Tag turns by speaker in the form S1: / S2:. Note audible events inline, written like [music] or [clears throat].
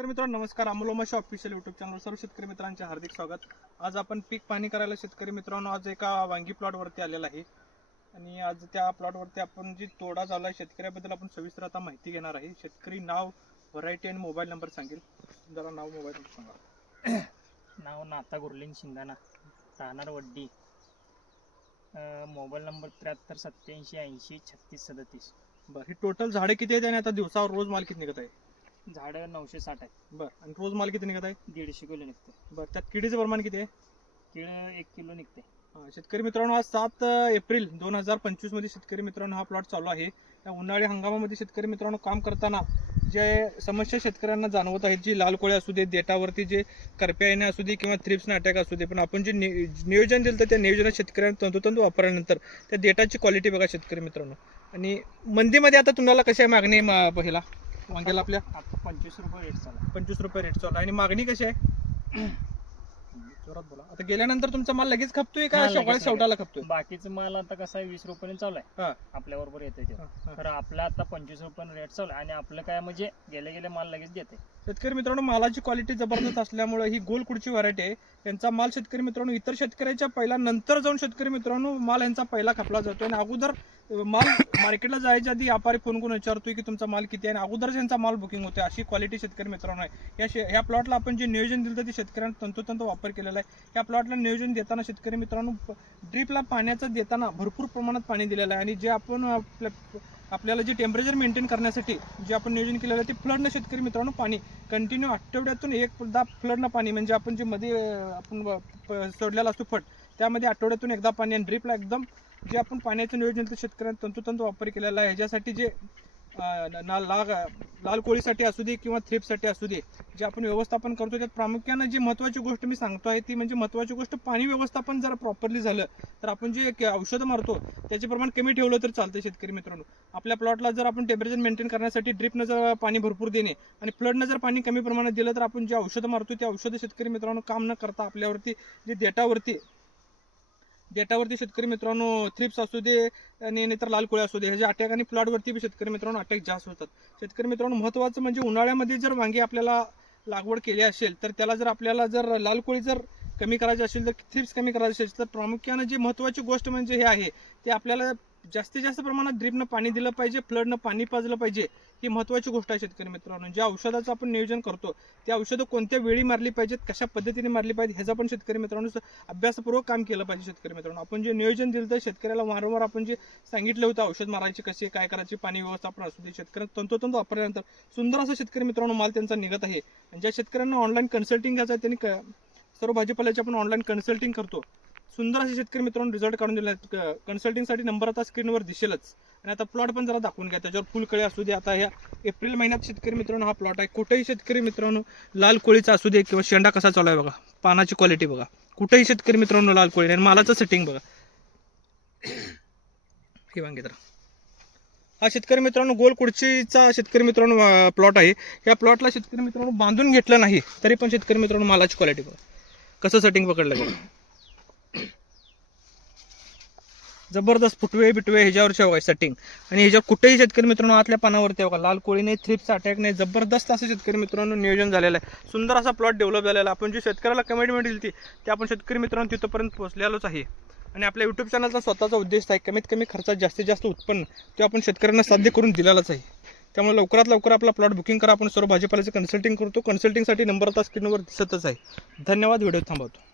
S1: शेतकरी मित्रांनो नमस्कार. अमोलोमाशी ऑफिशियल युट्यूब चॅनल सर्व शेतकरी मित्रांचे हार्दिक स्वागत. आज आपण पीक पाणी करायला शेतकरी मित्रांनो आज एका वांगी प्लॉटवरती आलेला आहे. आणि आज त्या प्लॉटवरती आपण जी तोडा आहे शेतकऱ्याबद्दल आपण सविस्तर आता माहिती घेणार आहे. शेतकरी नाव व्हरायटी आणि मोबाईल नंबर सांगेल. जरा नाव मोबाईल नंबर सांगा. [coughs]
S2: नाव नाता गुरलिंग शिंगाणा राहणार वड्डी. मोबाईल नंबर त्र्याहत्तर सत्याऐंशी ऐंशी छत्तीस सदतीस.
S1: बरं ही टोटल झाडं किती आहेत आणि आता दिवसावर रोज माल किती निघत आहे?
S2: झाडं नऊशे साठ आहे.
S1: बरं. आणि रोज माल किती निघत आहे?
S2: दीडशे किलो निघते
S1: बरं त्यात किडीचं प्रमाण किती आहे?
S2: केळं एक किलो निघते
S1: हा, शेतकरी मित्रांनो आज सात एप्रिल दोन हजार पंचवीसमध्ये शेतकरी मित्रांनो हा प्लॉट चालू आहे. या उन्हाळी हंगामामध्ये शेतकरी मित्रांनो काम करताना जे समस्या शेतकऱ्यांना जाणवत आहेत जी लाल कोळी असू दे देटावरती जे करप्या येणे असू दे किंवा थ्रिप्सने अटॅक असू दे पण आपण जे नि- नियोजन दिलं तर त्या नियोजनात शेतकऱ्यांना तंतोतंत वापरल्यानंतर त्या देटाची क्वालिटी बघा शेतकरी मित्रांनो. आणि मंदीमध्ये आता तुम्हाला कशी आहे मागणी मा- पहिला? वांग्याला आपल्या?
S2: आता पंचवीस रुपये रेट चालू
S1: पंचवीस रुपये रेट चालू आहे. आणि मागणी कशी आहे? [clears throat] जोरात बोला. आता गेल्यानंतर तुमचा माल लगेच खपतोय का?
S2: हा, लगेच,
S1: सकाळी
S2: लगेच.
S1: शेवटाला खपतोय?
S2: बाकीचं माल आता कसं आहे? वीस रुपयाने चालू
S1: हा.
S2: आहे. आपल्या बरोबर येते ते.
S1: हा, हा.
S2: तर आपला आता पंचवीस रुपयाने रेट चालू आहे. आणि आपलं काय म्हणजे गेले गेले माल लगेच देते.
S1: शेतकरी मित्रांनो मालाची क्वालिटी जबरदस्त असल्यामुळे ही गोल कुडची व्हरायटी आहे. यांचा माल शेतकरी मित्रांनो इतर शेतकऱ्याच्या पहिला नंतर जाऊन शेतकरी मित्रांनो माल यांचा पहिला खपला जातो आणि अगोदर माल मार्केटला जायच्या आधी व्यापारी फोन करून विचारतोय की तुमचा माल किती आहे? आणि अगोदरच यांचा माल बुकिंग होतोय. अशी क्वालिटी शेतकरी मित्रांनो आहे. या शे या प्लॉटला आपण जे नियोजन दिलं ते शेतकऱ्यांना तंतोतंत वापर केलेला आहे. या प्लॉटला नियोजन देताना शेतकरी मित्रांनो ड्रीपला पाण्याचं देताना भरपूर प्रमाणात पाणी दिलेलं आहे. आणि जे आपण आपल्या आपल्याला जे टेम्परेचर मेंटेन करण्यासाठी जे आपण नियोजन केलेलं आहे ते फ्लडनं शेतकरी मित्रांनो पाणी कंटिन्यू आठवड्यातून एकदा फ्लडनं पाणी म्हणजे आपण जे मध्ये आपण सोडलेला असतो फट त्यामध्ये आठवड्यातून एकदा पाणी आणि ड्रीपला एकदम जे आपण पाण्याचं नियोजन ते शेतकऱ्यांनी तंतोतंत वापर केलेला आहे. ह्याच्यासाठी जे ना लाग लाल कोळीसाठी असू दे किंवा थ्रिपसाठी असू दे जे आपण व्यवस्थापन करतो त्यात प्रामुख्यानं जी महत्त्वाची गोष्ट मी सांगतो आहे ती म्हणजे महत्त्वाची गोष्ट पाणी व्यवस्थापन जर प्रॉपरली झालं तर आपण जे औषधं मारतो त्याचे प्रमाण कमी ठेवलं तर चालतं शेतकरी मित्रांनो. आपल्या प्लॉटला जर आपण टेम्परेचर मेंटेन करण्यासाठी ड्रिपनं जर पाणी भरपूर देणे आणि फ्लडनं जर पाणी कमी प्रमाणात दिलं तर आपण जे औषधं मारतो ते औषधं शेतकरी मित्रांनो काम न करता आपल्यावरती जे डेटावरती डेटावरती शेतकरी मित्रांनो थ्रिप्स असू दे आणि नाहीतर लाल कोळी असू दे ह्याचे अटॅक आणि प्लॉटवरती बी शेतकरी मित्रांनो अटॅक जास्त होतात. शेतकरी मित्रांनो महत्त्वाचं म्हणजे उन्हाळ्यामध्ये जर वांगी आपल्याला लागवड केली असेल तर त्याला जर आपल्याला जर लाल कोळी जर कमी करायची असेल तर थ्रिप्स कमी करायची असेल तर प्रामुख्यानं जी महत्त्वाची गोष्ट म्हणजे हे आहे ते आपल्याला जास्तीत जास्त प्रमाणात ड्रीपनं पाणी दिलं पाहिजे फ्लडनं पाणी पाजलं पाहिजे ही महत्त्वाची गोष्ट आहे शेतकरी मित्रांनो. ज्या औषधाचं आपण नियोजन करतो त्या औषधं कोणत्या वेळी मारली पाहिजेत कशा पद्धतीने मारली पाहिजे ह्याचा पण शेतकरी मित्रांनो अभ्यासपूर्वक काम केलं पाहिजे शेतकरी मित्रांनो. आपण जे नियोजन दिलं तर शेतकऱ्याला वारंवार आपण जे सांगितलं होतं औषध मारायचे कसे काय करायचे पाणी व्यवस्थापन असू दे शेतकऱ्यांना तंतोतंत वापरल्यानंतर सुंदर असा शेतकरी मित्रांनो माल त्यांचा निघत आहे. आणि ज्या शेतकऱ्यांना ऑनलाईन कन्सल्टिंग घ्यायचं आहे त्यांनी क- सर्व भाजीपाल्याची आपण ऑनलाईन कन्सल्टिंग करतो. सुंदर असे शेतकरी मित्रांनो रिझल्ट काढून दिले आहेत. कन्सल्टिंगसाठी नंबर आता स्क्रीनवर दिसेलच. आणि आता प्लॉट पण जरा दाखवून घ्या. त्याच्यावर फुलकळी असू दे. आता ह्या एप्रिल महिन्यात शेतकरी मित्रांनो हा प्लॉट आहे. कुठेही शेतकरी मित्रांनो लाल कोळीचा असू दे किंवा शेंडा कसा चालू आहे बघा. पानाची क्वालिटी बघा. कुठेही शेतकरी मित्रांनो लाल कोळी आणि मालाचं सेटिंग बघा. [coughs] हे वांगे तर हा शेतकरी मित्रांनो गोल कुडचीचा शेतकरी मित्रांनो प्लॉट आहे. या प्लॉटला शेतकरी मित्रांनो बांधून घेतलं नाही तरी पण शेतकरी मित्रांनो मालाची क्वालिटी बघा. कसं सेटिंग पकडलं बघा. जबरदस्त फुटवे बिटवे ह्याच्यावरचे बघा सेटिंग आणि ह्याच्यावर कुठेही शेतकरी मित्रांनो आतल्या पानावरती बघा लाल कोळी नाही थ्रिप्स अटॅक नाही जबरदस्त असं शेतकरी मित्रांनो नियोजन झालेलं आहे. सुंदर असा प्लॉट डेव्हलप झालेला आहे. आपण जी शेतकऱ्याला कमिटमेंट दिली ती ते आपण शेतकरी मित्रांनो तिथंपर्यंत पोहोचलेलोच आहे. आणि आपल्या यूट्यूब चॅनलचा स्वतःचा उद्देश आहे कमीत कमी खर्चात जास्तीत जास्त उत्पन्न ते आपण शेतकऱ्यांना साध्य करून दिलेलाच आहे. त्यामुळे लवकरात लवकर आपला प्लॉट बुकिंग करा. आपण सर्व भाजीपाल्याचं कन्सल्टिंग करतो. कन्सल्टिंगसाठी नंबर आता स्क्रीनवर दिसतच आहे. धन्यवाद. व्हिडिओ थांबवतो.